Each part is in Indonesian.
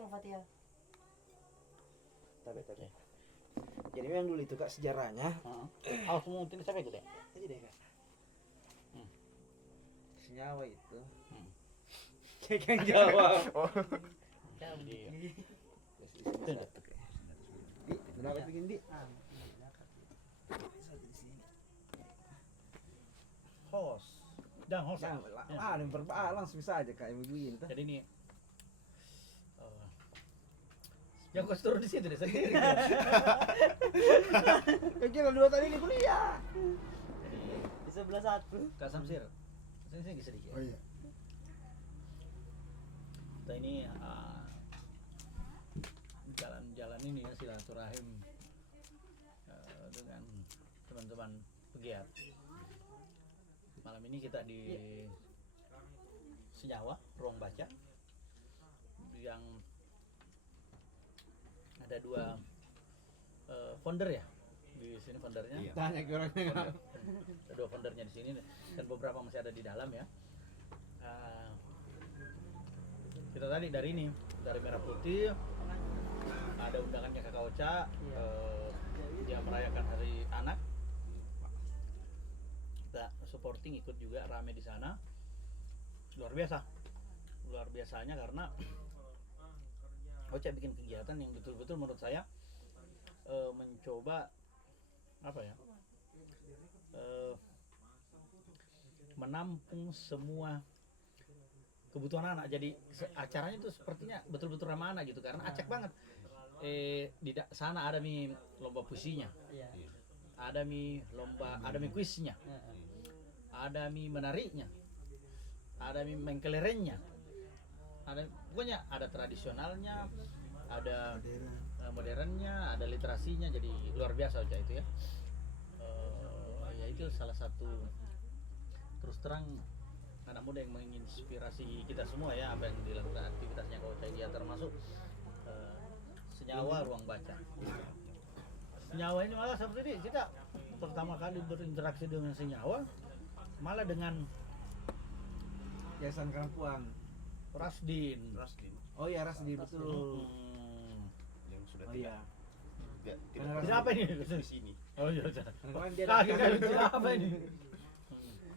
mau Fatia. Tapi. Jadi memang dulu itu Kak sejarahnya. Oh, semua itu siapa itu deh? Tadi deh Kak. Senyawa itu. Hmm. Kayak jawab. Iya. Kenapa bikin di? Host. Dan host. Ada yang langsung bisa aja Kak yang begini tuh. Jadi ini yang gue turun di situ deh sendiri. Kecil dua tadi di kuliah. Di sebelah satu. Kak Samsir, sini sedikit. Oh iya. Kita ini jalan-jalan ini ya silaturahim dengan teman-teman pegiat. Malam ini kita di Senyawa, ruang baca yang ada dua founder ya di sini foundernya. Iya. Tanya ke orangnya. Ada dua foundernya di sini dan beberapa masih ada di dalam ya. Kita tadi dari ini dari Merah Putih ada undangannya Kakak Ocha, dia merayakan Hari Anak. Kita supporting ikut juga rame di sana. Luar biasanya karena Ocha bikin kegiatan yang betul-betul menurut saya mencoba apa ya menampung semua kebutuhan anak. Jadi acaranya itu sepertinya betul-betul ramah anak gitu karena acak banget. Di sana ada lomba puisinya, ada ada kuisnya, ada menariknya, ada main kelerengnya, pokoknya ada tradisionalnya, ada modernnya, ada literasinya. Jadi luar biasa Ocha itu ya. Ya itu salah satu terus terang anak muda yang menginspirasi kita semua ya, apa yang dilakukan aktivitasnya Kak Ocha dia termasuk Senyawa ruang baca. Senyawa ini malah seperti ini kita pertama kali berinteraksi dengan Senyawa malah dengan Yayasan Karampuang. Rasdin. Oh iya Rasdin betul. Yang sudah Oh iya. Tidak apa ini di sini. Oh iya. Kemarin dia Tidak apa ini.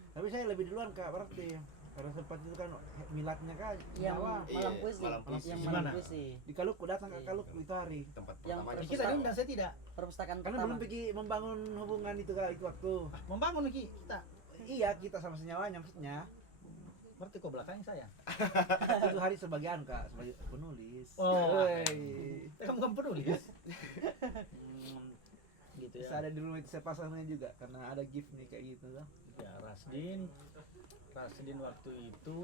Tapi saya lebih duluan Kak berarti. Karena sempat itu kan miladnya Kak. Yang Jawa. malam puisi. malam puisi. Yang Di malam mana? puisi. Di Kalukku datang ke Kalukku itu hari. tempat Yang pertamanya Kita diundang saya tidak. Perpustakaan Karena pertama. belum pergi membangun hubungan itu Kak itu waktu. Membangun lagi kita. Iya kita sama senyawanya maksudnya. Berarti kok belakangnya saya. Itu hari sebagian Kak sebagai penulis. Oh. Wey. Kamu kan penulis. Gitu Bisa ya. ada di rumah itu saya pasangnya juga karena ada gift nih kayak gitu tuh. Ya Rasdin waktu itu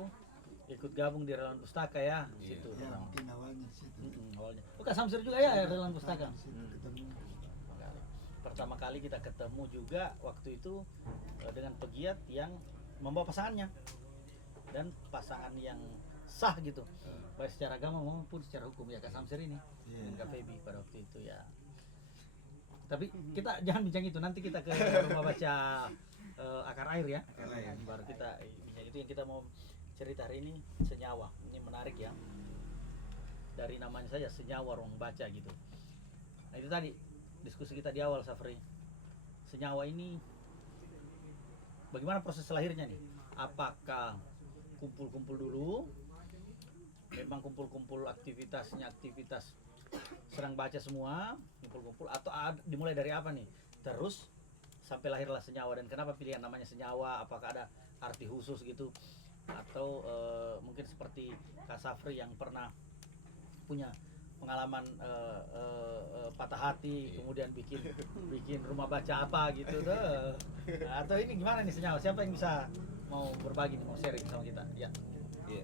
ikut gabung di Relawan Pustaka ya, Iya. situ. Ya, pertama. mungkin awalnya di situ. Awalnya. Bukan Samsir juga ya Relawan Pustaka. Ketemu. Pertama kali kita ketemu juga waktu itu dengan pegiat yang membawa pasangannya dan pasangan yang sah gitu, baik secara agama maupun secara hukum ya Kak Samsir ini dengan Kak Febi pada waktu itu ya. Tapi kita jangan bincang itu, nanti kita ke rumah baca akar air ya. Baru kita itu yang kita mau cerita hari ini. Senyawa ini menarik ya, dari namanya saja Senyawa ruang baca gitu. Nah itu tadi diskusi kita di awal Safri. Senyawa ini bagaimana proses lahirnya nih? Apakah kumpul-kumpul dulu? Memang kumpul-kumpul aktivitasnya aktivitas serang baca semua, kumpul-kumpul atau dimulai dari apa nih? Terus sampai lahirlah Senyawa, dan kenapa pilihan namanya Senyawa? Apakah ada arti khusus gitu? Atau mungkin seperti Kak Safri yang pernah punya pengalaman patah hati kemudian bikin rumah baca apa gitu tuh. Atau ini gimana nih Senyawa? Siapa yang bisa mau berbagi nih, mau sharing sama kita? Ya. Iya.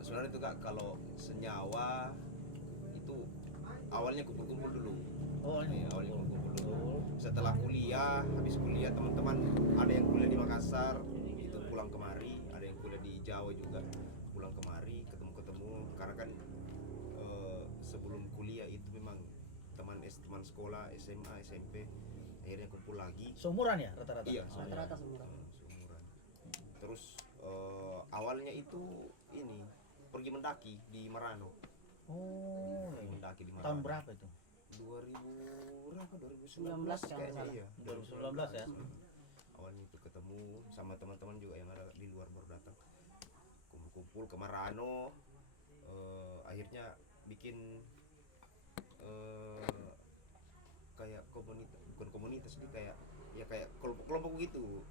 Sebenarnya itu Kak, kalau Senyawa itu awalnya kumpul-kumpul dulu. Oh, ini Awalnya kumpul-kumpul dulu. Setelah kuliah, habis kuliah teman-teman ada yang kuliah di Makassar, itu pulang kemari, ada yang kuliah di Jawa juga, pulang kemari, ketemu-ketemu karena kan sebelum kuliah itu memang teman sekolah, SMA, SMP, akhirnya kumpul lagi. seumuran ya rata-rata? Iya, Oh, Rata-rata seumuran. seumuran. Terus awalnya itu ini pergi mendaki di Merano. Oh, tahun berapa itu? 2000 berapa? 19 2019 kalau kayaknya nggak iya. 2019 ya. Awalnya itu ketemu sama teman-teman juga yang ada di luar baru datang. Kumpul-kumpul ke Marano. Akhirnya bikin kayak komunitas, bukan komunitas sih, kayak ya kayak kelompok-kelompok gitu.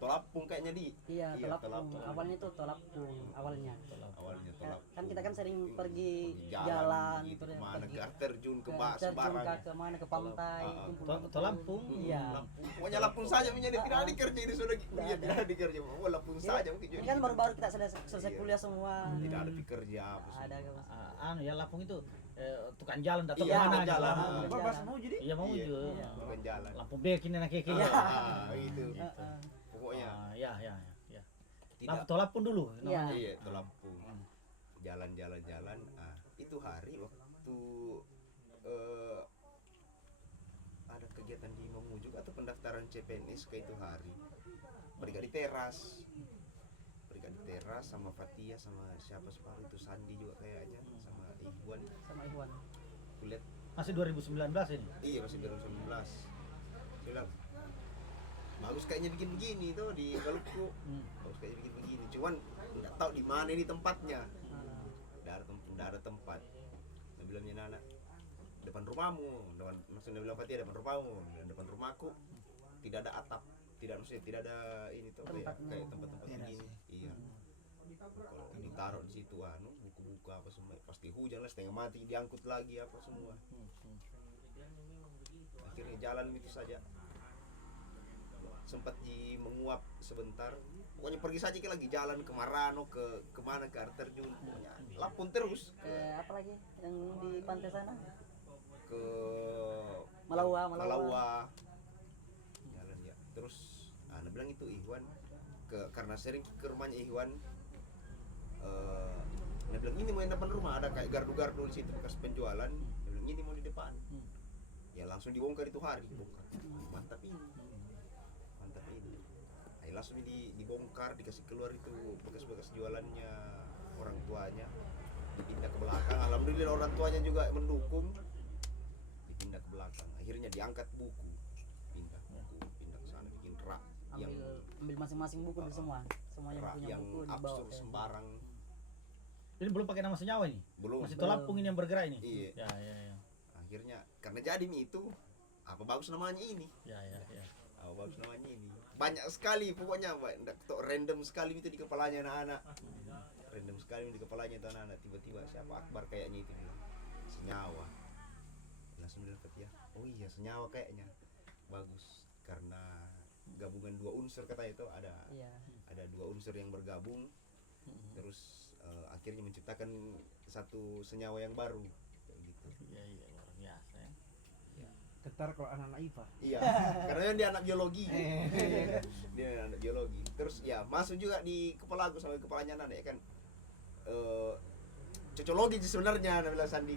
Tolapung kayaknya di. Iya, tolapung. Tolapung. Awalnya itu tolapung awalnya. Awalnya tolapung. Kan kita kan sering pergi jalan jalan gitu, terus kemana pergi ke air terjun ke terjun sembarang. ke mana ke pantai, kumpul-kumpul. Lampung. Iya. Pokoknya Lampung saja menjadi tidak ada kerja ini sudah kuliah, tidak ada kerja. Oh, Lampung saja mungkin. Ini kan baru-baru kita selesai Iya. kuliah semua. Tidak ada kerja apa Ada semua. Ya Lampung itu tukang jalan datang Iya, kemana tukang jalan. jalan. Pas mau jadi Iya mau Iya. juga. Bukan jalan. Lampung bekin enak kayak gitu. Itu. Heeh. Pokoknya Ya. tidak. Tolapung dulu namanya. Iya, itu Lampung. Jalan-jalan. Itu hari waktu ada kegiatan di Mamuju atau pendaftaran CPNS ke itu hari. Berikat di teras sama Fatia sama siapa separuh itu Sandi juga kayaknya sama Ikhwan. Sama Iwan. Kulihat Masih 2019 ini. iya masih 2019. Saya bilang bagus kayaknya bikin begini tuh di Maluku. Bagus kayaknya bikin begini. Cuman nggak tahu di mana ini tempatnya. Nggak ada tempat. Saya bilangnya anak depan rumahmu, maksudnya bilang Fatia depan rumahmu, dan depan rumahku tidak ada atap, tidak ada ini tuh kayak tempat-tempat begini. Iya. Kalau ditaruh di situ buku-buku apa semua pasti hujan lah, setengah mati diangkut lagi apa semua. Akhirnya jalan itu saja. Sempat menguap sebentar. Pokoknya pergi saja ke lagi jalan ke Marano ke kemana ke air terjun. Pokoknya Lampung terus. Apa lagi yang di pantai sana? Ke Malawa. Jalan ya. Terus Ana bilang itu Ikhwan karena sering ke rumahnya Ikhwan. Ana bilang ini mau di depan rumah ada kayak gardu-gardu di situ bekas penjualan. Dia bilang ini mau di depan. Ya langsung dibongkar itu hari, dibongkar. Mantap ini. Langsung dibongkar, dikasih keluar itu bekas-bekas jualannya orang tuanya, dipindah ke belakang. Alhamdulillah orang tuanya juga mendukung, dipindah ke belakang. Akhirnya diangkat buku, pindah ke sana, bikin rak Ambil masing-masing buku di semua yang rak punya yang buku dibawa abstrak ke- sembarang. Ini belum pakai nama senyawa ini. Belum. Masih Tolapung ini yang bergerak ini. Iya. Ya. Akhirnya karena jadi itu apa bagus namanya ini. Ya. Apa bagus namanya ini. Banyak sekali pokoknya random sekali itu di kepalanya anak-anak. Random sekali di kepalanya itu anak-anak. Tiba-tiba siapa Akbar kayaknya itu bilang senyawa. Langsung bilang ya, oh iya senyawa kayaknya bagus karena gabungan dua unsur katanya itu ada dua unsur yang bergabung terus akhirnya menciptakan satu senyawa yang baru kayak gitu. Iya luar biasa ya. ketar kalau anak-anak IPA. Iya, karena dia anak biologi. Dia anak biologi. Terus ya masuk juga di kepala aku sama kepalanya anak ya kan. Cocologi sebenarnya bilang Sandi.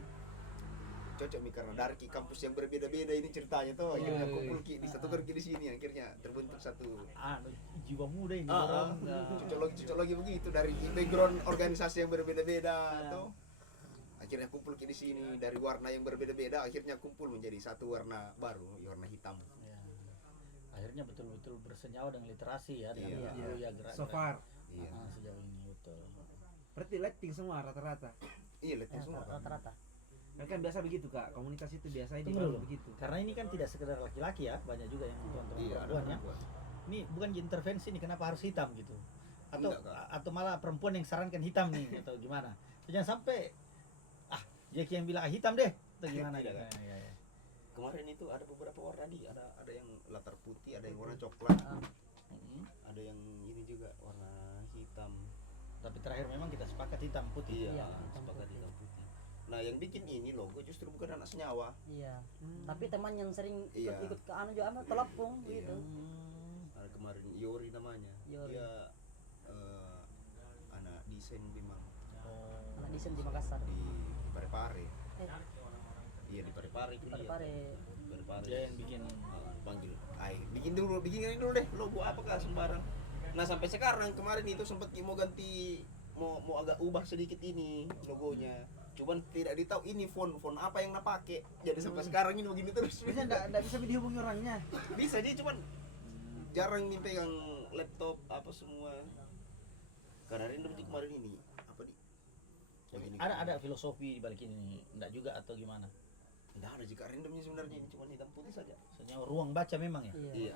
Cocok nih karena dari kampus yang berbeda-beda ini ceritanya tuh. Akhirnya kumpul di satu kerja di sini akhirnya terbentuk satu Jiwa muda ini orang. cocologi begitu dari background organisasi yang berbeda-beda tuh. Akhirnya kumpul di sini dari warna yang berbeda-beda akhirnya kumpul menjadi satu warna baru, warna hitam. Ya. Akhirnya betul-betul bersenyawa dengan literasi ya dengan Iya. buku ya gerak. So far. Iya. Sejauh ini betul. Berarti lighting semua rata-rata. Iya, lihat semua. Kan? rata-rata. Kan biasa begitu Kak, komunitas itu biasanya Tunggu dulu. begitu. Karena ini kan tidak sekedar laki-laki ya, banyak juga yang teman-teman Iya, ada perempuan ya. perempuan. Ini bukan intervensi nih kenapa harus hitam gitu. Atau Enggak, Kak. atau malah perempuan yang sarankan hitam nih atau gimana. Jangan sampai Jeki yang bilang hitam deh atau gimana Tidak, gitu. Kak. Ya. Kemarin itu ada beberapa warna nih, ada yang latar putih, ada yang warna coklat, ada yang ini juga warna hitam. Tapi terakhir memang kita sepakat hitam putih. Iya, sepakat hitam putih. Nah, yang bikin ini logo justru bukan anak senyawa. Iya. Tapi teman yang sering Iya. ikut ke anu juga Telapung Iya. gitu. Ada kemarin Yori namanya. Yori. Dia anak desain memang Anak desain di Makassar. di Parepare. Eh, Iya di Parepare kuliah. Parepare. Parepare. Dia yang bikin Panggil, bikin dulu deh logo apakah sembarang. Nah sampai sekarang kemarin itu sempat mau ganti mau agak ubah sedikit ini logonya. cuman tidak ditahu ini phone apa yang napake. Jadi sampai sekarang ini begini terus. Biasanya enggak bisa dihubungi orangnya. Bisa dia cuman jarang nih pegang laptop apa semua. Karena random itu kemarin ini apa di? Yang ini Ada filosofi di balik ini enggak juga atau gimana? Tidak ada jika randomnya sebenarnya ini cuma hitam putih saja. Maksudnya ruang baca memang ya? Iya. Iya.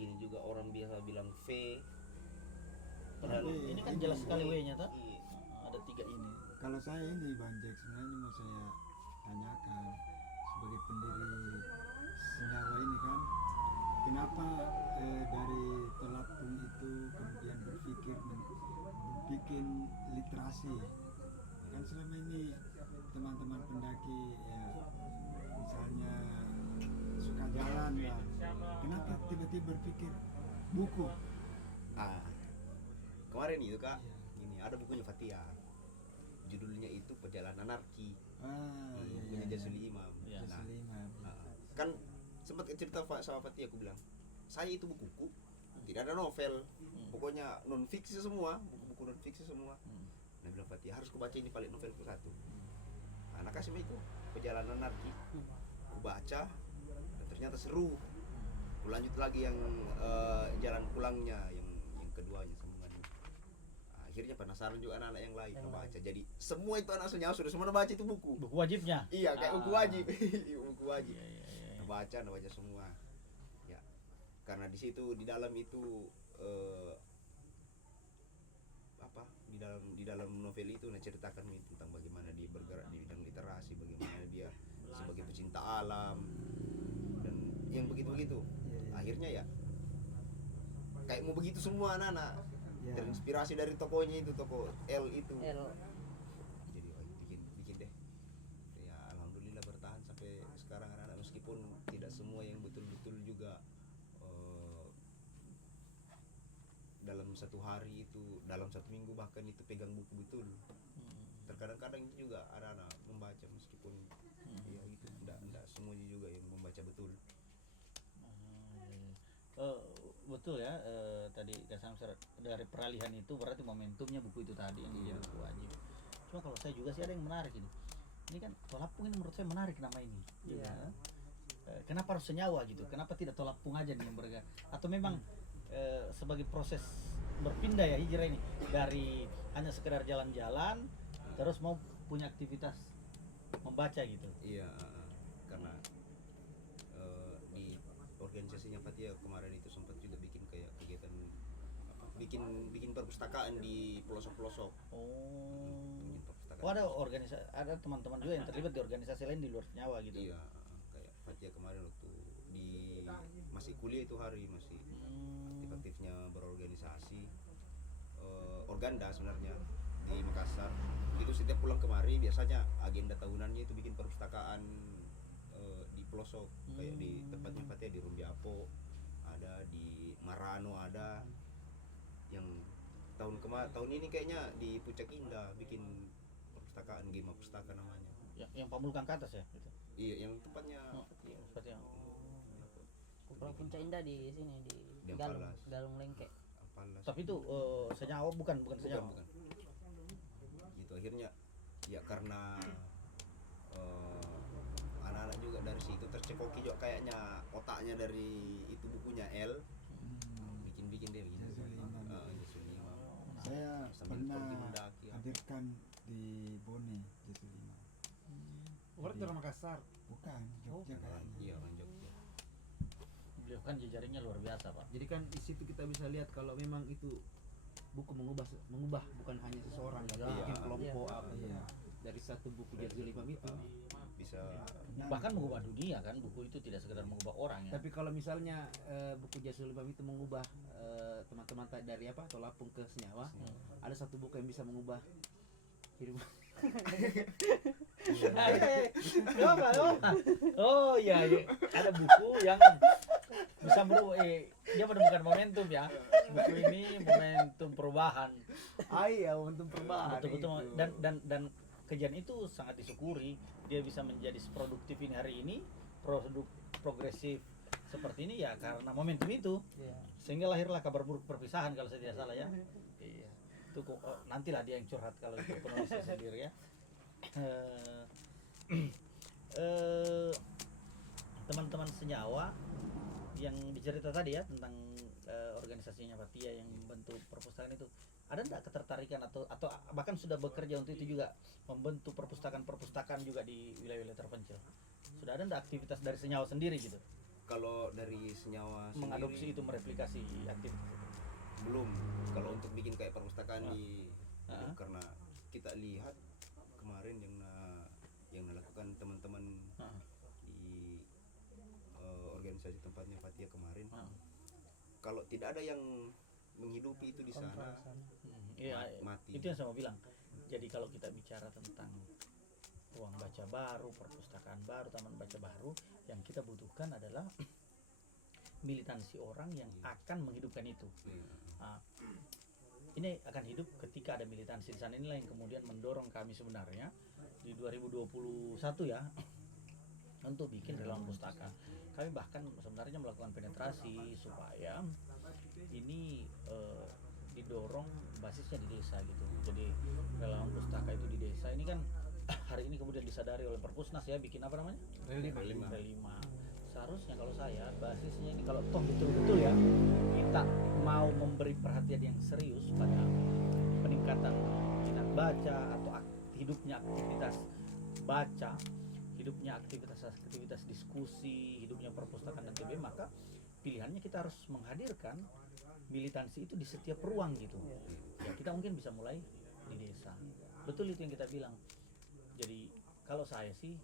Ini juga orang biasa bilang V. Padahal Ini kan jelas sekali W-nya toh. Iya. Ada 3 ini. Kalau saya ini Bang Jack sebenarnya mau saya tanyakan sebagai pendiri senyawa ini kan, kenapa dari telapung itu kemudian berpikir bikin literasi? Kan selama ini teman-teman pendaki ya misalnya suka jalan lah, kenapa tiba-tiba berpikir buku? Kemarin itu Kak, ini ada bukunya Fatia. Judulnya itu Perjalanan Anarki. Bukunya Jazuli Imam. Iya. Nah, kan sempat cerita sama Fatia, aku bilang, saya itu bukuku tidak ada novel, pokoknya non fiksi semua, buku-buku non fiksi semua. Nah bilang Fatia harus kubaca ini paling novelku satu. Nah kasih itu Perjalanan Anarki, ku baca, dan ternyata seru. Ku lanjut lagi yang jalan pulangnya, yang keduanya sambungan. Akhirnya penasaran juga anak-anak yang lain membaca. Jadi semua itu anak senyawa sudah semua baca itu buku. Buku wajibnya. Iya kayak buku wajib, buku wajib. Iya. Baca semua. Ya, karena di situ di dalam itu apa? Di dalam novel itu ceritakan tentang bagaimana dia bergerak di bidang literasi, bagaimana dia sebagai pecinta alam dan yang begitu-begitu. Akhirnya ya kayak mau begitu semua anak-anak. Terinspirasi dari tokonya itu, toko L itu. L. Jadi bikin deh. Ya alhamdulillah bertahan sampai sekarang anak-anak, meskipun tidak semua yang betul-betul juga dalam satu hari itu, dalam satu minggu bahkan itu pegang buku betul. Terkadang-kadang juga anak-anak membaca meskipun ya itu enggak semuanya juga yang membaca betul. Betul ya, tadi Kak Samsir dari peralihan itu berarti momentumnya buku itu tadi yang jadi buku wajib. Cuma kalau saya juga sih ada yang menarik ini. Ini kan Tolapung ini menurut saya menarik nama ini. Iya. Kenapa harus senyawa gitu? Kenapa tidak Tolapung aja nih yang bergerak? Atau memang sebagai proses berpindah ya hijrah ini dari hanya sekedar jalan-jalan terus mau punya aktivitas membaca gitu. Iya, karena di organisasinya Fatia kemarin itu sempat juga bikin kayak kegiatan apa, bikin perpustakaan di pelosok-pelosok. Bikin perpustakaan. Oh, ada teman-teman juga yang terlibat di organisasi lain di luar senyawa gitu. Iya, kayak Fatia kemarin waktu di masih kuliah itu hari masih aktif-aktifnya berorganisasi organda sebenarnya di Makassar. Itu setiap pulang kemari biasanya agenda tahunannya itu bikin perpustakaan di pelosok, kayak di tempatnya Fatia di Rumbiapo, ada di Marano, ada yang tahun ini kayaknya di Puncak Indah bikin perpustakaan Gema Pustaka namanya. Yang Pamulukan ke atas ya gitu. Iya, yang tempatnya Fatia. Seperti yang Pulau Puncak Indah di sini di Di Galung, Ampalas. Galung Lengke. Apalah. tapi itu senyawa bukan senyawa. Bukan. Gitu akhirnya ya karena anak-anak juga dari situ tercekoki juga kayaknya otaknya dari itu bukunya L. Bikin deh begini. Jazuli Imam. Saya Sambil pernah pergi mendaki apa. hadirkan di Bone Jazuli Imam. Berarti orang Makassar. Bukan, Jogja kayaknya. Iya, orang Jogja. Beliau kan jejaringnya luar biasa Pak. Jadi kan di situ kita bisa lihat kalau memang itu buku mengubah bukan hanya seseorang ya, Iya. bikin kelompok Iya. apa ya. Dari satu buku Jazuli Imam itu. Bisa Bahkan mengubah dunia kan, buku itu tidak sekedar mengubah orang ya. Tapi kalau misalnya buku Jazuli Imam itu mengubah teman-teman dari apa Tolapung ke senyawa, ada satu buku yang bisa mengubah hidup. Oh iya, ada buku yang bisa merubah dia menemukan momentum ya. Buku ini momentum perubahan. Iya, untuk perubahan. Betul-betul itu. dan kejadian itu sangat disyukuri. Dia bisa menjadi produktif ini hari ini, progresif seperti ini ya karena momentum itu. Iya. Sehingga lahirlah kabar buruk perpisahan kalau saya tidak salah ya. Iya. Itu nantilah dia yang curhat kalau itu penulisnya sendiri ya. Teman-teman senyawa yang dicerita tadi ya tentang organisasinya Fathia yang membentuk perpustakaan itu, ada enggak ketertarikan atau bahkan sudah bekerja untuk itu juga, membentuk perpustakaan juga di wilayah-wilayah terpencil? Sudah ada enggak aktivitas dari senyawa sendiri gitu? Kalau dari senyawa Mengadopsi sendiri, itu, mereplikasi aktivitas itu? belum. Kalau untuk bikin kayak perpustakaan Ah. belum, karena kita lihat kemarin yang dilakukan teman-teman Ah. di organisasi tempatnya Fathia kemarin, Ah. kalau tidak ada yang menghidupi itu di sana, Iya, mati. itu yang saya mau bilang. Jadi kalau kita bicara tentang ruang baca baru, perpustakaan baru, taman baca baru, yang kita butuhkan adalah militansi orang yang akan menghidupkan itu. Nah, ini akan hidup ketika ada militansi di sana. Inilah yang kemudian mendorong kami sebenarnya di 2021 ya untuk bikin relawan pustaka. Kami bahkan sebenarnya melakukan penetrasi supaya ini didorong basisnya di desa gitu. Jadi relawan pustaka itu di desa ini kan hari ini kemudian disadari oleh Perpusnas ya, bikin apa namanya? Relima. Relima. Seharusnya kalau saya basisnya ini kalau toh betul-betul ya kita mau memberi perhatian yang serius pada peningkatan minat baca atau hidupnya aktivitas baca, hidupnya aktivitas diskusi, hidupnya perpustakaan dan TB, maka pilihannya kita harus menghadirkan militansi itu di setiap ruang gitu. Ya kita mungkin bisa mulai di desa. Betul itu yang kita bilang. Jadi kalau saya sih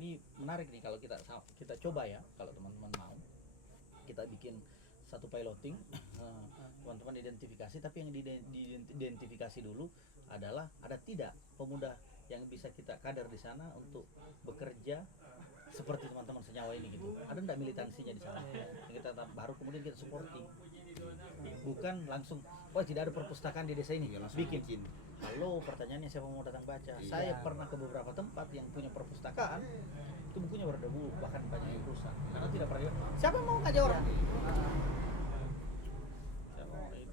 ini menarik nih kalau kita coba ya, kalau teman-teman mau kita bikin satu piloting, teman-teman identifikasi, tapi yang diidentifikasi dulu adalah ada tidak pemuda yang bisa kita kader di sana untuk bekerja seperti teman-teman senyawa ini gitu. Ada enggak militansinya di sana? Yang kita baru kemudian kita supporting. Bukan langsung, oh tidak ada perpustakaan di desa ini, Ya, langsung bikin. Halo, pertanyaannya siapa mau datang baca? Iya. Saya pernah ke beberapa tempat yang punya perpustakaan, itu bukunya berdebu, bahkan banyak yang rusak. Karena tidak pernah. Siapa yang mau ngajak orang?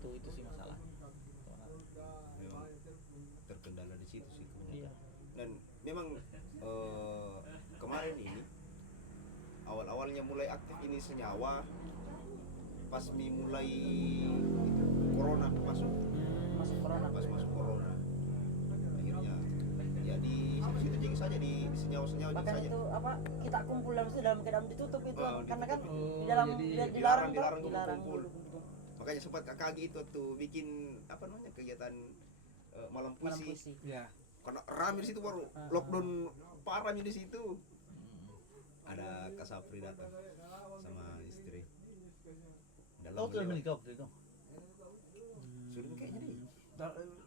Itu sih masalah. Memang terkendala di situ sih. Iya. Dan memang kemarin ini awal-awalnya mulai aktif ini senyawa pas mulai corona masuk corona. pas masuk corona, akhirnya ya di situ jadi saja di senyawa Bahkan saja. itu apa, kita kumpul dalam keadaan ditutup itu, Oh, karena kan ditutup. di dalam Jadi dilarang dilarang dilarang kumpul. gitu. Makanya sempat kaki itu tuh bikin apa namanya kegiatan malam Malam puisi. puisi. Ya. Karena rame di situ baru lockdown parahnya di situ. Ada Kak Sapri datang sama istri. Dalam Oh, sudah lewat- menikah waktu itu. Sudah kayaknya nih.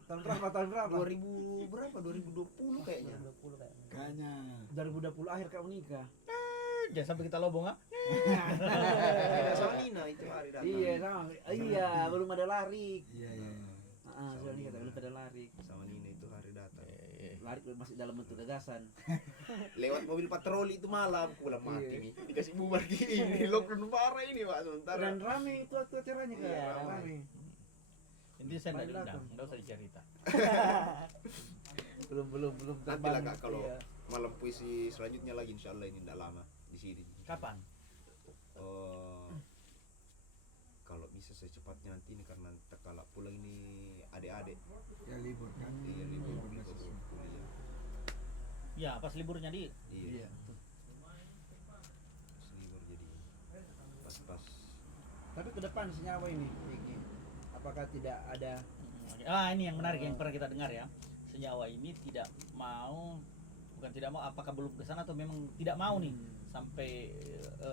Tahun berapa? 2000 berapa? 2020 kayaknya. 20 kayaknya. Kayaknya 2020 akhir kamu nikah. Jangan sampai kita lobong ah. Beda sama Nina itu hari datang. Iya, sama. Iya, belum ada lari. iya iya. Sudah nikah belum ada lari. Sama Nina itu hari datang. Lari masih dalam bentuk gagasan. Lewat mobil patroli itu malam, aku bilang mati Iya. nih. Dikasih bubar gini, lockdown parah ini Pak sementara. Dan rame itu waktu acaranya kan. Iya, Rame. Intinya saya Main tidak diundang, datang. nggak usah dicerita. Belum Nanti lah Kak kalau Iya. malam puisi selanjutnya lagi insyaallah ini tidak lama di sini. Kapan? Kalau bisa secepatnya nanti ini karena terkala pulang ini adik-adik Ya libur kan. iya libur mahasiswa. kuliah. Ya, pas liburnya di. Iya. Iya. Pas libur jadi pas-pas. Tapi ke depan senyawa ini, Vicky, apakah tidak ada Ini yang menarik yang pernah kita dengar ya. Senyawa ini tidak mau, bukan tidak mau, apakah belum ke sana atau memang tidak mau nih sampai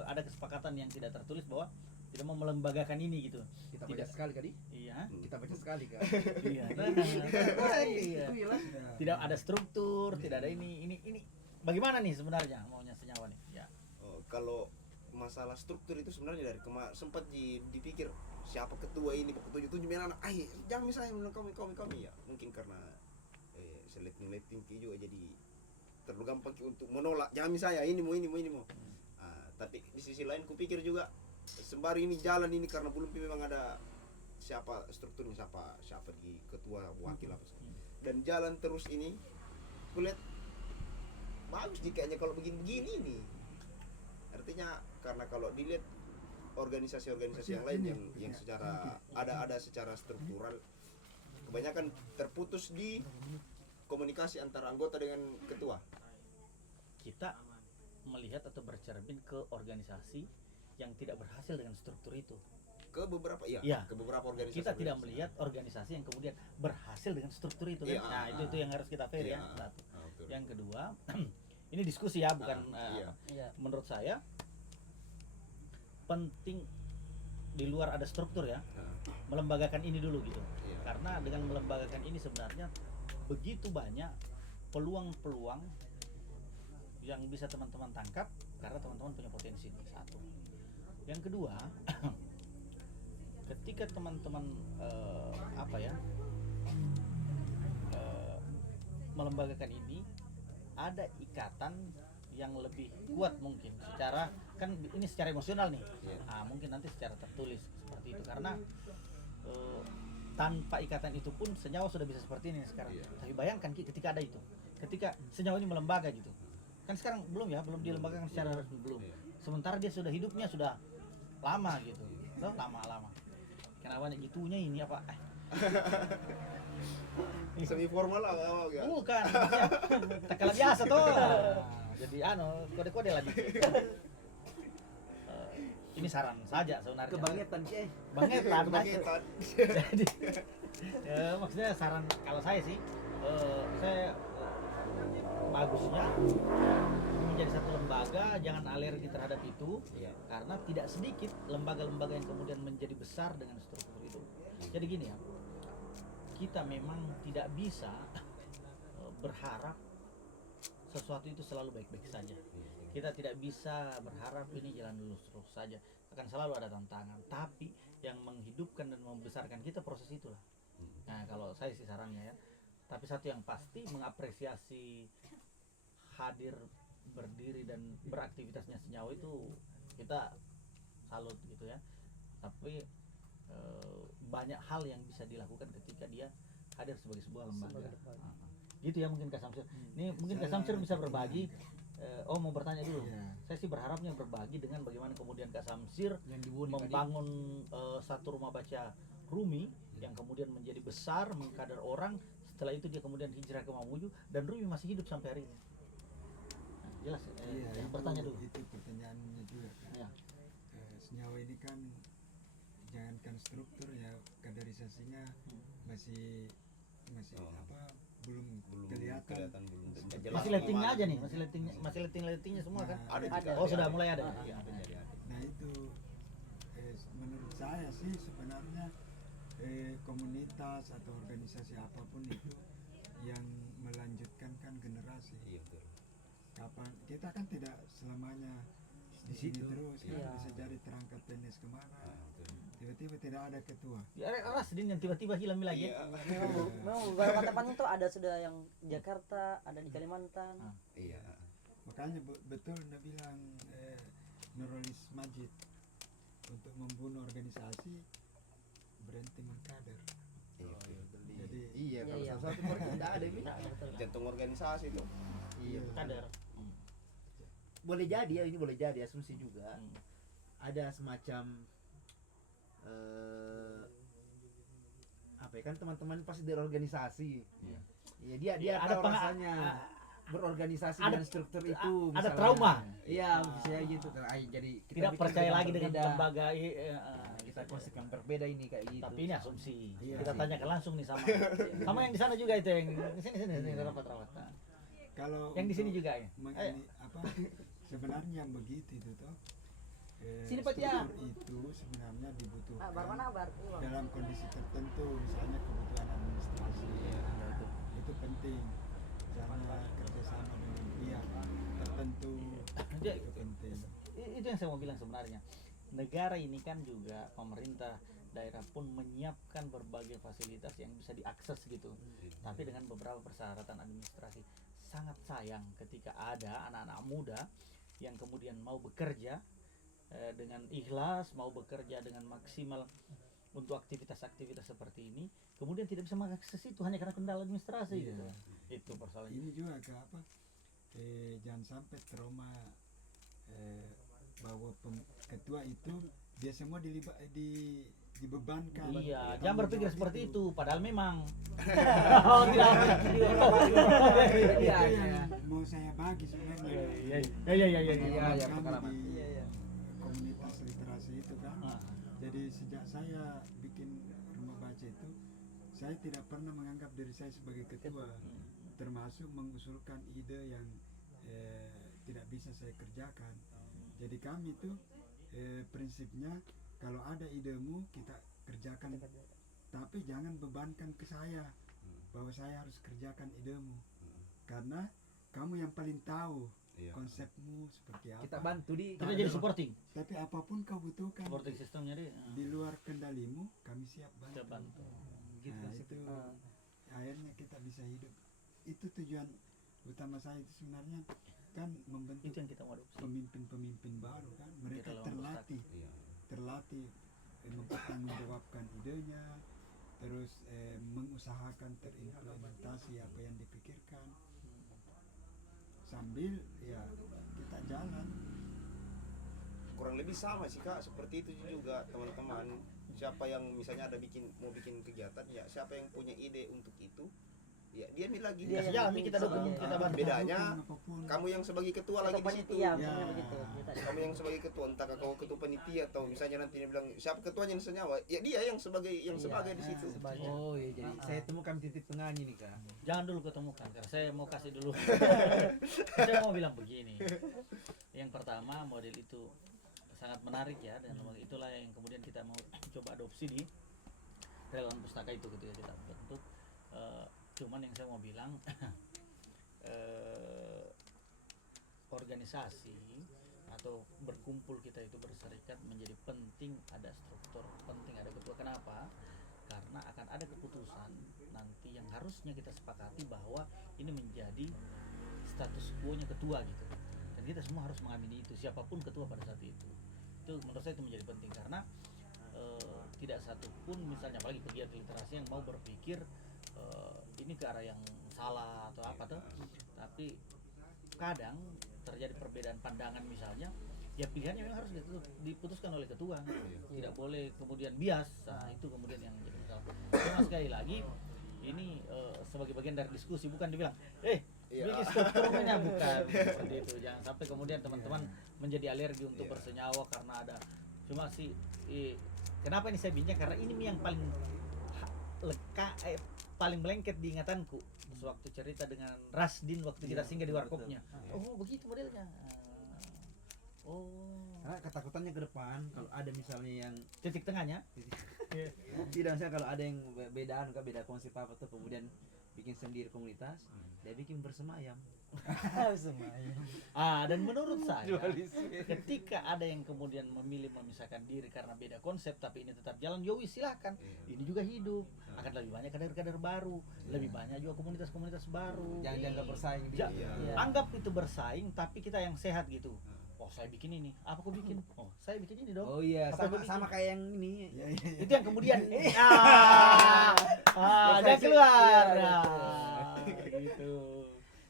ada kesepakatan yang tidak tertulis bahwa tidak mau melembagakan ini gitu. kita baca Tidak. sekali tadi? Iya. Kita baca sekali kan. Iya. Iya. Itu jelas. Ya. Tidak ada struktur, tidak ada ini. Bagaimana nih sebenarnya maunya senyawa nih? Ya. Kalau masalah struktur itu sebenarnya dari sempat dipikir siapa ketua ini ketujuh anak jangan misalnya bilang kami ya mungkin karena seleting juga jadi terlalu gampang untuk menolak jangan misalnya ini mau tapi di sisi lain kupikir juga sembari ini jalan ini karena belum memang ada siapa strukturnya, siapa di ketua, wakil apa segala. Dan jalan terus ini kulihat bagus kayaknya kalau begini-begini nih. Artinya karena kalau dilihat organisasi-organisasi yang lain yang secara ada secara struktural kebanyakan terputus di komunikasi antara anggota dengan ketua. Kita melihat atau bercermin ke organisasi yang tidak berhasil dengan struktur itu. Ke beberapa Iya. ke beberapa organisasi. Kita tidak melihat organisasi yang kemudian berhasil dengan struktur itu kan. Iya. Nah, itu yang harus kita fair ya. Iya. Satu. Betul. Yang kedua, ini diskusi ya, bukan Iya. Iya. menurut saya penting di luar ada struktur ya, melembagakan ini dulu gitu. Iya. Karena dengan melembagakan ini sebenarnya begitu banyak peluang-peluang yang bisa teman-teman tangkap karena teman-teman punya potensi. Satu. Yang kedua, ketika teman-teman melembagakan ini, ada ikatan yang lebih kuat mungkin secara, kan ini secara emosional nih. Iya. Mungkin nanti secara tertulis seperti itu, karena tanpa ikatan itu pun senyawa sudah bisa seperti ini sekarang. Iya. Tapi bayangkan ketika ada itu, ketika senyawa ini melembaga gitu, kan sekarang belum dilembagakan secara resmi, belum. Iya. Sementara dia sudah hidupnya sudah lama gitu, loh, lama. Kenapa banyak gitunya ini apa? Semi formal lah enggak. Bukan, maksudnya tak kalah biasa tuh. Jadi kode-kode lagi. Ini saran saja sebenarnya. Kebangetan sih. Bangetan. Kebangetan. Jadi maksudnya saran kalau saya sih, saya bagusnya menjadi satu lembaga, jangan alergi terhadap itu. Iya. Karena tidak sedikit lembaga-lembaga yang kemudian menjadi besar dengan struktur itu. Jadi gini ya, kita memang tidak bisa berharap sesuatu itu selalu baik-baik saja. Kita tidak bisa berharap ini jalan lurus terus saja, akan selalu ada tantangan. Tapi yang menghidupkan dan membesarkan kita proses itulah. Nah, kalau saya sih sarannya ya. Tapi satu yang pasti, mengapresiasi hadir, berdiri dan beraktivitasnya senyawa itu kita salut gitu ya. Tapi banyak hal yang bisa dilakukan ketika dia hadir sebagai sebuah lembaga. Gitu ya mungkin Kak Samsir. Ini mungkin Kak Samsir bisa berbagi. Mau bertanya dulu. Iya. Saya sih berharapnya berbagi dengan bagaimana kemudian Kak Samsir Yang dibuni membangun satu rumah baca Rumi yang kemudian menjadi besar, mengkader orang. Setelah itu dia kemudian hijrah ke Mamuju dan Rumi masih hidup sampai hari ini. Nah, jelas. Iya, Bertanya dulu. itu pertanyaannya juga kan. Ya. Senyawa ini kan jangankan struktur ya, kaderisasinya masih Oh. belum belum kelihatan. belum Masih lettingnya aja nih, masih lettingnya semua kan. Ada Ada. juga. Oh, sudah mulai ada. Iya, ada. Nah itu menurut saya sih sebenarnya komunitas atau organisasi apapun itu yang melanjutkan kan generasi. Iya betul. Kapan kita kan tidak selamanya di sini terus kan, Iya. bisa jadi terangkat tenis kemana, Betul. tiba-tiba tidak ada ketua. Ya, Rasdin yang tiba-tiba hilang lagi. Iya. Memang beberapa teman itu ada sudah yang di Jakarta, ada di Kalimantan. Iya. Makanya betul Anda bilang Nurholis Majid untuk membunuh organisasi berhenti mengkader. Jadi Iya, kalau Iya. satu mereka tidak ada ini. Betul. Jantung organisasi itu. Iya. Kader. Boleh jadi ya, ini boleh jadi asumsi juga. Hmm. Ada semacam apa ya, kan teman-teman pasti dari organisasi. Iya. Iya, dia Iya, tahu ada rasanya berorganisasi ada- dengan struktur itu. ada misalnya. trauma. Iya, bisa gitu. Jadi kita Tidak bikin percaya yang lagi dengan berbeda. lembaga Kita konsep yang berbeda ini kayak gitu. tapi ini asumsi. Iya. Kita tanyakan langsung nih sama yang di sana juga itu, yang di sini rapat. Nah, kalau yang di sini untuk juga ya. ini apa sebenarnya yang begitu itu toh Sini, Pak, ya. struktur itu sebenarnya dibutuhkan Bar mana bar? Ini, Bang. dalam kondisi tertentu, misalnya kebutuhan administrasi itu penting, misalnya kerjasama dengan pihak tertentu Dia- itu penting. Itu yang saya mau bilang sebenarnya. Negara ini kan juga pemerintah daerah pun menyiapkan berbagai fasilitas yang bisa diakses gitu. Tapi dengan beberapa persyaratan administrasi. Sangat sayang ketika ada anak-anak muda yang kemudian mau bekerja dengan ikhlas, mau bekerja dengan maksimal, untuk aktivitas-aktivitas seperti ini, kemudian tidak bisa mengakses itu hanya karena kendala administrasi Iya. gitu. Itu persoalannya. Ini juga ke apa? Jangan sampai trauma bahwa ketua itu dia semua dibebankan. Iya, Tanggung jangan berpikir jawab seperti itu. Padahal memang. Oh, tidak. Itu Iya, yang mau saya bagi sebenarnya. Iya, Iya, Kami pengalaman. di Iya, iya. komunitas literasi itu kan. Ah. Jadi sejak saya bikin rumah baca itu, saya tidak pernah menganggap diri saya sebagai ketua, termasuk mengusulkan ide yang tidak bisa saya kerjakan. Jadi kami itu prinsipnya kalau ada idemu kita kerjakan, tapi jangan bebankan ke saya bahwa saya harus kerjakan idemu, karena kamu yang paling tahu Iya. konsepmu seperti apa. Kita bantu di Kita jadi supporting. Tapi apapun kau butuhkan Supporting sistemnya deh. di luar kendalimu, kami siap bantu. Kita bantu. gitu Nah, sih. itu akhirnya kita bisa hidup. Itu tujuan utama saya itu sebenarnya kan membentuk Itu yang kita mau adopsi. pemimpin-pemimpin baru kan. Mereka Kita lawan terlatih Iya. mempertanggungjawabkan idenya, terus mengusahakan terimplementasi apa yang dipikirkan, sambil ya kita jalan. Kurang lebih sama sih kak, seperti itu juga teman-teman. Siapa yang misalnya mau bikin kegiatan, ya siapa yang punya ide untuk itu, ya dia ambil lagi. Dia Kasih yang jalan, bikin, kita dukung, iya. kita bantu. Bedanya Apapun. kamu yang sebagai ketua lagi di situ. Panitia, Ya. misalnya begitu. Kita Kamu yang sebagai ketua, entah kau ketua panitia atau misalnya nanti dia bilang siapa ketuanya yang senyawa, ya dia yang sebagai Iya, di situ. sebagai- Oh iya, jadi saya temukan titik tengahnya nih kak. Jangan dulu ketemukan, karena saya mau kasih dulu. Saya mau bilang begini. Yang pertama, model itu sangat menarik ya, dan itulah yang kemudian kita mau coba adopsi di relawan pustaka itu ketika kita bentuk. Cuman yang saya mau bilang, organisasi atau berkumpul kita itu berserikat menjadi penting, ada struktur, penting ada ketua. Kenapa? Karena akan ada keputusan nanti yang harusnya kita sepakati bahwa ini menjadi status quo-nya ketua gitu, dan kita semua harus mengamini itu, siapapun ketua pada saat itu menurut saya itu menjadi penting, karena tidak satupun misalnya apalagi pegiat literasi yang mau berpikir ini ke arah yang salah atau apa tuh, tapi kadang terjadi perbedaan pandangan misalnya, ya pilihannya memang harus diputuskan oleh ketua, tidak boleh kemudian bias. Nah, itu kemudian yang jadi masalah. Cuma sekali lagi ini sebagai bagian dari diskusi, bukan dibilang bikin strukturnya, bukan seperti itu. Jangan sampai kemudian teman-teman menjadi alergi untuk bersenyawa karena ada. Cuma sih kenapa ini saya bincang, karena ini yang paling paling melengket di ingatanku sewaktu cerita dengan Rasdin waktu kita singgah di warkopnya. Oh begitu modelnya. Karena ketakutannya ke depan kalau ada misalnya yang Titik tengahnya. tidak, misalnya kalau ada yang beda konsep apa tuh, kemudian bikin sendiri komunitas, dia bikin bersemayam. Dan menurut saya ketika ada yang kemudian memilih memisahkan diri karena beda konsep tapi ini tetap jalan, yoi silahkan. Ini juga hidup, akan lebih banyak kader-kader baru, lebih banyak juga komunitas-komunitas baru. Jangan dianggap bersaing di Anggap itu bersaing, tapi kita yang sehat gitu. Oh saya bikin ini, apa kau bikin? Oh saya bikin ini dong. Oh iya, Apa sama gua sama bikin? kayak yang ini. Itu yang kemudian Bersaing. dia keluar. Iya, Gitu.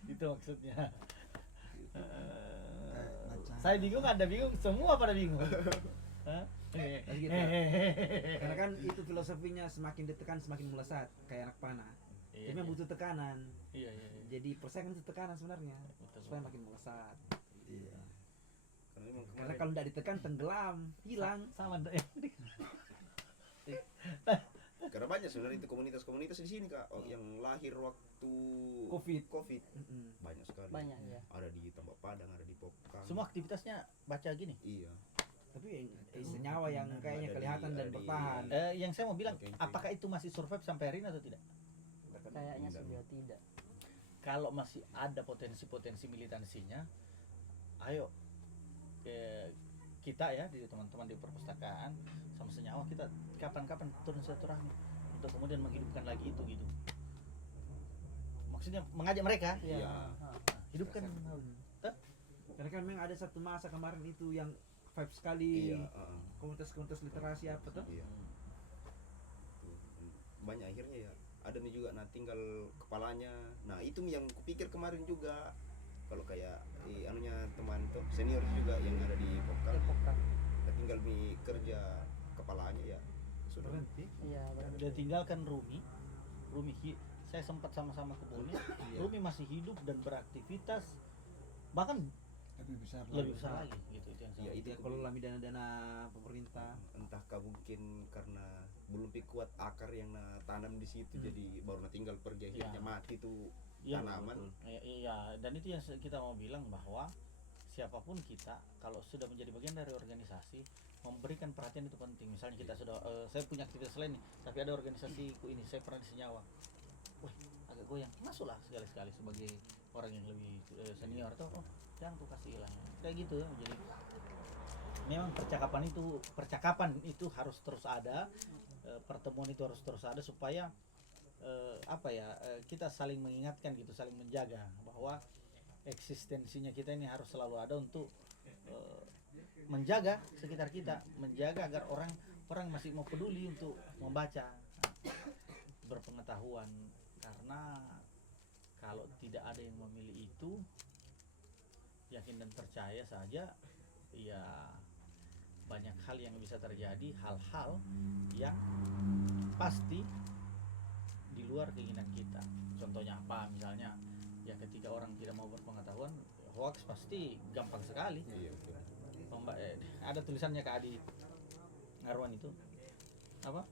Itu maksudnya. Baca. Saya bingung, Anda bingung, semua pada bingung. Hah? Gitu. Karena kan itu filosofinya, semakin ditekan semakin melesat kayak anak panah. Iya, Tapi iya. butuh tekanan. Iya, iya, iya. Jadi persaingan itu tekanan sebenarnya, Betul, supaya betul. makin melesat. Iya. Karena memang Karena kemarin kalau tidak ditekan tenggelam, hilang. Sama karena banyak sebenarnya itu komunitas-komunitas di sini kak, yang lahir waktu Covid. banyak sekali. banyak ya. Ada di Tambak Padang, ada di Popkang. semua aktivitasnya baca gini. Iya. Tapi senyawa yang kayaknya Ada kelihatan di- dan ada di- bertahan. Yang saya mau bilang, Oke. apakah itu masih survive sampai hari ini atau tidak? Kayaknya Tidak. sudah tidak. Kalau masih ada potensi-potensi militansinya, ayo kita ya, di teman-teman di perpustakaan sama senyawa, kita kapan-kapan turun silaturahmi untuk kemudian menghidupkan lagi itu gitu. Maksudnya mengajak mereka Iya. hidupkan. Karena kan memang ada satu masa kemarin itu yang vibe sekali, Iya. komunitas-komunitas literasi apa tuh. Iya. banyak akhirnya ya ada nih juga nah tinggal kepalanya. Nah itu yang kupikir kemarin juga kalau kayak anunya teman tuh senior juga yang ada di Pokal, nah, tinggal mi kerja kepalanya ya sudah. Iya benar. Dia tinggalkan Rumi. Saya sempat sama-sama ke Bone. Rumi masih hidup dan beraktivitas bahkan lebih besar lagi gitu itu yang Ya, Itu itu kalau lami dana-dana pemerintah. entahkah mungkin karena belum kuat akar yang na tanam di situ jadi baru na tinggal pergi akhirnya mati tuh Iya, tanaman. Iya, dan itu yang kita mau bilang bahwa siapapun kita kalau sudah menjadi bagian dari organisasi memberikan perhatian itu penting. Misalnya kita sudah saya punya aktivitas lain nih, tapi ada organisasiku ini saya pernah di Senyawa. Wah, agak goyang. Masuklah sekali-sekali sebagai orang yang lebih senior tuh. Oh, jangan tuh kasih hilang. Kayak gitu ya. Jadi memang percakapan itu harus terus ada. Pertemuan itu harus terus ada supaya kita saling mengingatkan gitu, saling menjaga bahwa eksistensinya kita ini harus selalu ada untuk menjaga sekitar kita, menjaga agar orang masih mau peduli untuk membaca, berpengetahuan. Karena kalau tidak ada yang memilih itu, yakin dan percaya saja ya banyak hal yang bisa terjadi, hal-hal yang pasti di luar keinginan kita. Contohnya apa? Misalnya ya ketika orang tidak mau berpengetahuan, hoax pasti gampang sekali. Iya betul. Ada tulisannya Kak Adi Ngarwan itu apa?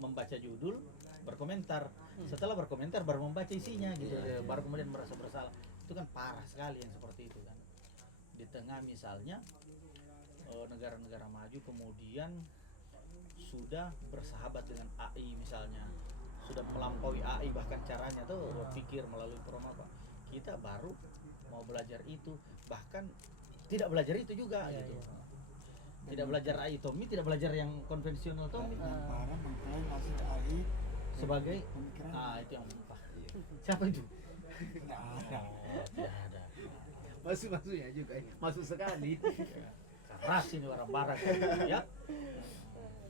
Membaca judul, berkomentar. Setelah berkomentar baru membaca isinya gitu. Baru kemudian merasa bersalah. Itu kan parah sekali yang seperti itu kan. Di tengah misalnya negara-negara maju kemudian sudah bersahabat dengan AI misalnya, sudah melampaui AI bahkan caranya tuh berpikir melalui program apa. Kita baru mau belajar itu, bahkan tidak belajar itu juga gitu. Tidak belajar AI Tommy, tidak belajar yang konvensional Tommy. Yang parah mengklaim hasil AI Sebagai pemikiran. itu yang mumpah. Siapa itu? Tidak ada. Tidak ada. Masuk-masuknya juga. Masuk sekali. Keras ini orang barat ya.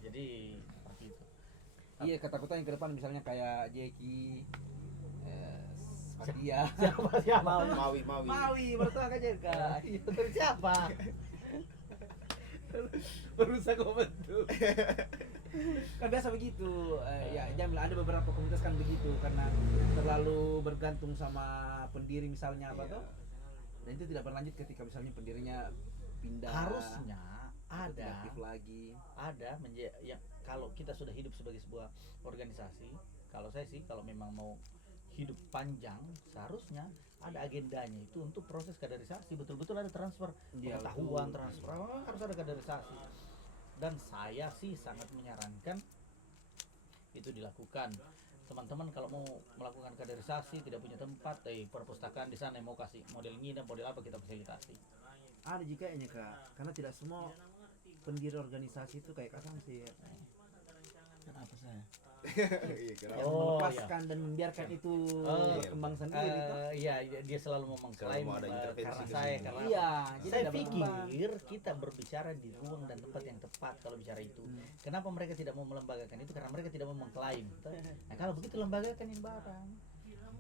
Jadi seperti itu. Iya, ketakutan yang ke depan misalnya kayak Jeki, Fatia, Siapa? Mawi bertolak aja kak. Itu dari siapa? Berusaha membentuk. Kan biasa begitu. Ya Jamil, ada beberapa komunitas kan begitu karena terlalu bergantung sama pendiri misalnya apa tuh. Dan itu tidak berlanjut ketika misalnya pendirinya pindah. Harusnya atau ada tidak aktif lagi. ya kalau kita sudah hidup sebagai sebuah organisasi, kalau saya sih kalau memang mau hidup panjang seharusnya ada agendanya itu untuk proses kaderisasi, betul-betul ada transfer Iya, pengetahuan, betul. transfer harus ada kaderisasi. Dan saya sih sangat menyarankan itu dilakukan. Teman-teman kalau mau melakukan kaderisasi tidak punya tempat, perpustakaan di sana yang mau kasih model nginep, model apa kita fasilitasi. Ada juga kayaknya kak, karena tidak semua pendiri organisasi itu kayak Kak Samsir Kenapa saya? Iya kira. yang Oh, melepaskan dan membiarkan itu berkembang sendiri toh. Iya, dia selalu mau mengklaim mau ada intervensi karena ke saya sini. karena Iya, jadi saya tidak berkembang. pikir kita berbicara di ruang dan tempat yang tepat kalau bicara itu. Kenapa mereka tidak mau melembagakan itu? Karena mereka tidak mau mengklaim. Nah, kalau begitu lembagakan ini barang.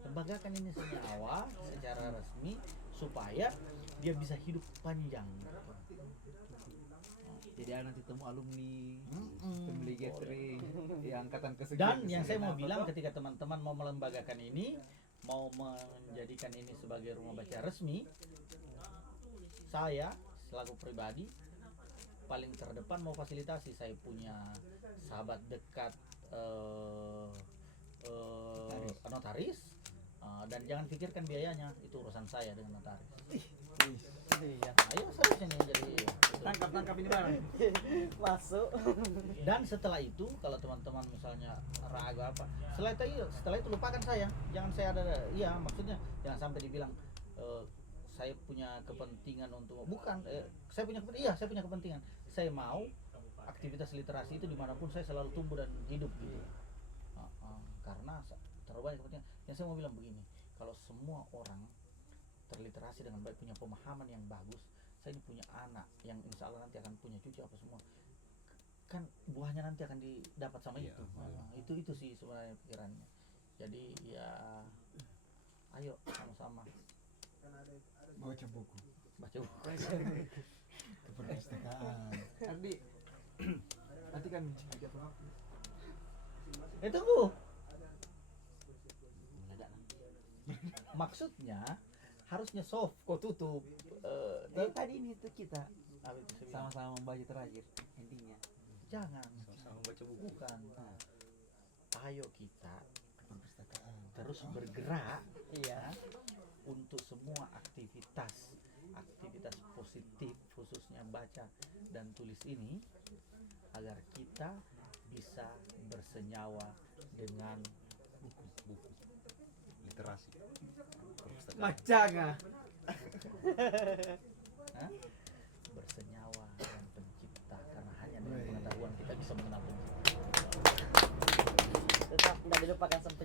Lembagakan ini senyawa secara resmi supaya dia bisa hidup panjang. Jadi nanti temu alumni, Mm-mm. family gathering, ya angkatan kesekian. Dan yang saya mau apa bilang toh? ketika teman-teman mau melembagakan ini, mau menjadikan ini sebagai rumah baca resmi, saya selaku pribadi paling terdepan mau fasilitasi. Saya punya sahabat dekat notaris, dan jangan pikirkan biayanya, itu urusan saya dengan notaris. Iya. Ayo serius ini jadi Tangkap ini barang. Masuk. Dan setelah itu kalau teman-teman misalnya ragu apa, setelah itu lupakan saya, jangan saya ada, iya maksudnya jangan sampai dibilang saya punya kepentingan untuk saya punya kepentingan, saya mau aktivitas literasi itu dimanapun saya selalu tumbuh dan hidup gitu. Karena terlalu banyak kepentingan. Yang saya mau bilang begini, kalau semua orang terliterasi dengan baik, punya pemahaman yang bagus, saya ini punya anak yang insya Allah nanti akan punya cucu apa semua, kan buahnya nanti akan didapat sama Iya, itu. betul. Nah, itu sih sebenarnya pikirannya. Jadi ya ayo sama-sama baca buku baca buku. ke perpustakaan. Ardi nanti kan juga Tunggu. Maksudnya harusnya soft kau tutup. Tadi ini tuh kita Apa itu saya bilang? sama-sama membaca terakhir intinya. Jangan. Sama-sama baca buku. Bukan. Ayo kita Ke perpustakaan. terus bergerak Iya. untuk semua aktivitas positif khususnya baca dan tulis ini agar kita bisa bersenyawa dengan Buku. Literasi. Perpustakaan. macanga. Hah? Bersenyawa dengan pencipta karena hanya dengan pengetahuan kita bisa mengenal pencipta. Tetap tidak dilupakan sampai